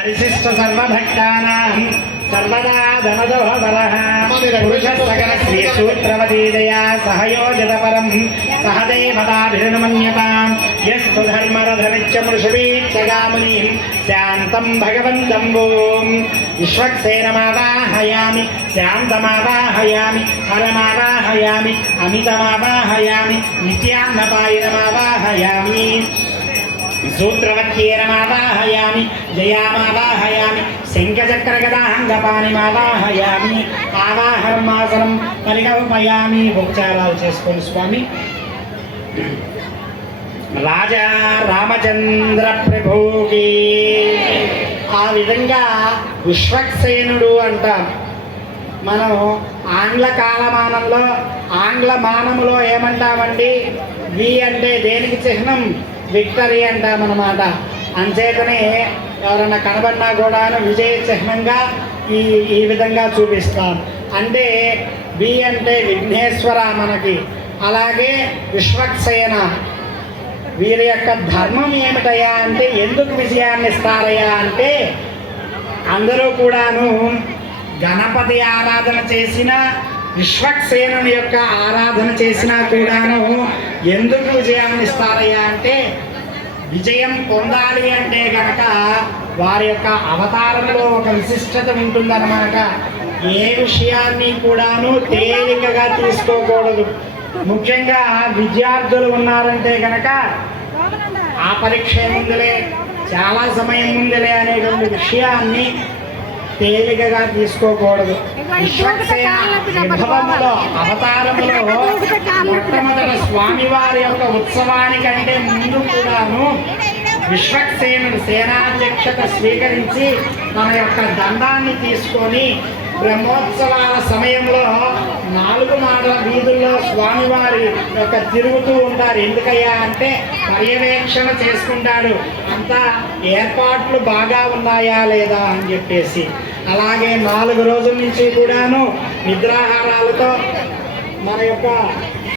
పరిశిష్ట సర్వభక్తానాం సర్వదా ధనదో బలః పురుషస్సకల శ్రీ సూత్రవతీదయా సహయోజత పరం సహదేవతాభిర్మన్యతాం యస్తు ధర్మరథమిత్యమృషభీచ్చగామునిం శాంతం భగవంతం ఓం విశ్వక్సేనమావాహయామి శాంతమావాహయామి హరమావాహయామి అమితమావాహయామి నిత్యాన్నపాయనమావాహయామి సూత్రవత్యేనమావాహయామి జయామావాహయామి శంఖచక్రగదాంగపానిమావాహయామి ఆవాహనమాసనం పరిగమయామి. ఉపచారాలు చేసుకోండి స్వామి. రాజా రామచంద్ర ప్రభుకి ఆ విధంగా విశ్వక్సేనుడు అంటాం. మనం ఆంగ్ల కాలమానంలో ఆంగ్ల మానములో ఏమంటామండి? వి అంటే దేనికి చిహ్నం? విక్టరీ అంటామన్నమాట. అంచేతనే ఎవరన్నా కనబడినా కూడా విజయ చిహ్నంగా ఈ విధంగా చూపిస్తాం. అంటే వి అంటే విఘ్నేశ్వర మనకి, అలాగే విశ్వక్సేన. వీరి యొక్క ధర్మం ఏమిటయా అంటే, ఎందుకు విజయాన్ని ఇస్తారయ్యా అంటే, అందరూ కూడాను గణపతి ఆరాధన చేసిన విశ్వక్సేనుని యొక్క ఆరాధన చేసినా కూడాను ఎందుకు విజయాన్ని ఇస్తారయ్యా అంటే, విజయం పొందాలి అంటే గనక వారి యొక్క అవతారంలో ఒక విశిష్టత ఉంటుందన్నమాట. ఏ విషయాన్ని కూడాను తేలికగా తీసుకోకూడదు. ముఖ్యంగా విద్యార్థులు ఉన్నారంటే గనక ఆ పరీక్ష ముందులే, చాలా సమయం ముందులే అనేటువంటి విషయాన్ని తేలికగా తీసుకోకూడదు. విశ్వక్సేన విభవములో అవతారములో మొట్టమొదటి స్వామివారి యొక్క ఉత్సవానికంటే ముందు కూడాను విశ్వక్సేనుడు సేనాధ్యక్షత స్వీకరించి మన యొక్క దండాన్ని తీసుకొని బ్రహ్మోత్సవాల సమయంలో 4 మాడల వీధుల్లో స్వామివారి యొక్క తిరుగుతూ ఉంటారు. ఎందుకయ్యా అంటే పర్యవేక్షణ చేసుకుంటాడు, అంతా ఏర్పాట్లు బాగా ఉన్నాయా లేదా అని చెప్పేసి. అలాగే 4 రోజుల నుంచి కూడాను నిద్రాహారాలతో మన యొక్క